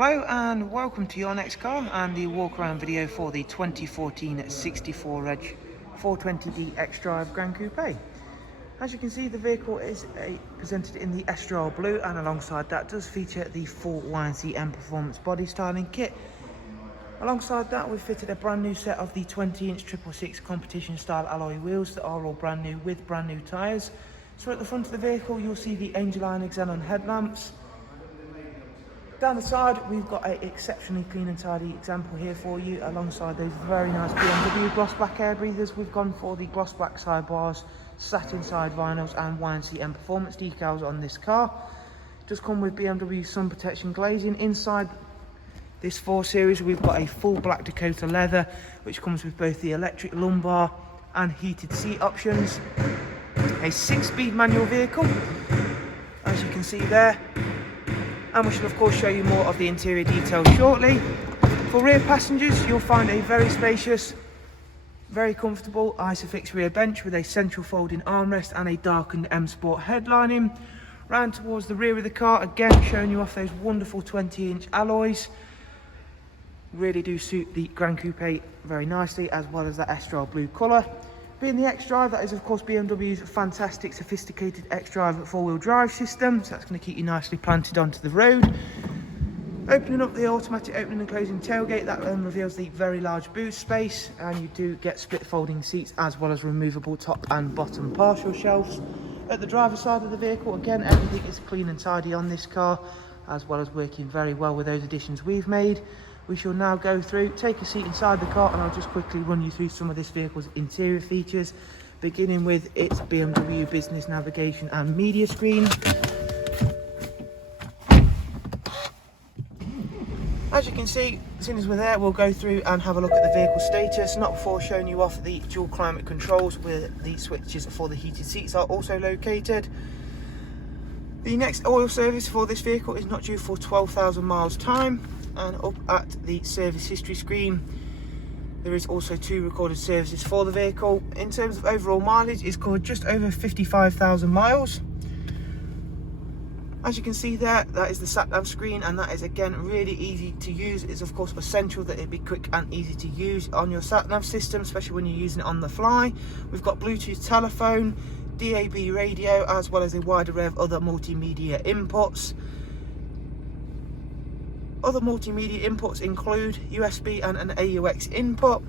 Hello and welcome to your next car and the walk around video for the 2014 64 Reg 420D XDRIVE Gran Coupe. As you can see, the vehicle is presented in the Estrel blue, and alongside that does feature the full YNC Mperformance body styling kit. Alongside that, we've fitted a brand new set of the 20-inch 666 competition style alloy wheels that are all brand new with brand new tyres. So at the front of the vehicle you'll see the Angel Eye xenon headlamps. Down the side, we've got an exceptionally clean and tidy example here for you. Alongside those very nice BMW gloss black air breathers, we've gone for the gloss black sidebars, satin side vinyls and YNC Mperformance decals on this car. It does come with BMW sun protection glazing. Inside this 4 Series, we've got a full black Dakota leather, which comes with both the electric lumbar and heated seat options. A 6-speed manual vehicle, as you can see there. And we shall of course show you more of the interior details shortly. For rear passengers, you'll find a very spacious, very comfortable Isofix rear bench with a central folding armrest and a darkened M Sport headlining. Round towards the rear of the car, again showing you off those wonderful 20-inch alloys. Really do suit the Gran Coupe very nicely, as well as that Estrel blue colour. Being the XDRIVE, that is of course BMW's fantastic sophisticated XDRIVE 4-wheel drive system, so that's going to keep you nicely planted onto the road. Opening up the automatic opening and closing tailgate, that then reveals the very large boot space, and you do get split folding seats as well as removable top and bottom partial shelves. At the driver's side of the vehicle, again everything is clean and tidy on this car, as well as working very well with those additions we've made. We shall now go through, take a seat inside the car, and I'll just quickly run you through some of this vehicle's interior features, beginning with its BMW business navigation and media screen. As you can see, as soon as we're there, we'll go through and have a look at the vehicle status, not before showing you off the dual climate controls, where the switches for the heated seats are also located. The next oil service for this vehicle is not due for 12,000 miles time. And up at the service history screen, there is also 2 recorded services for the vehicle. In terms of overall mileage, it's covered just over 55,000 miles. As you can see there, that is the sat-nav screen, and that is again really easy to use. It's of course essential that it be quick and easy to use on your sat-nav system, especially when you're using it on the fly. We've got Bluetooth telephone, DAB radio, as well as a wide array of other multimedia inputs. Other multimedia inputs include USB and an AUX input.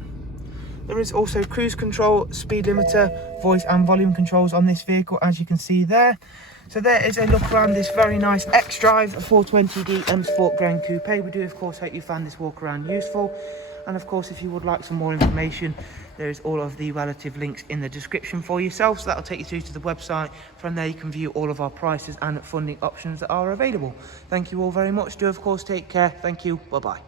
There is also cruise control, speed limiter, voice and volume controls on this vehicle, as you can see there. So there is a look around this very nice XDRIVE 420D M Sport Gran Coupe. We do of course hope you found this walk around useful. And of course, if you would like some more information, there is all of the relative links in the description for yourself, so that'll take you through to the website. From there you can view all of our prices and funding options that are available. Thank you all very much. Do of course take care. Thank you. Bye bye.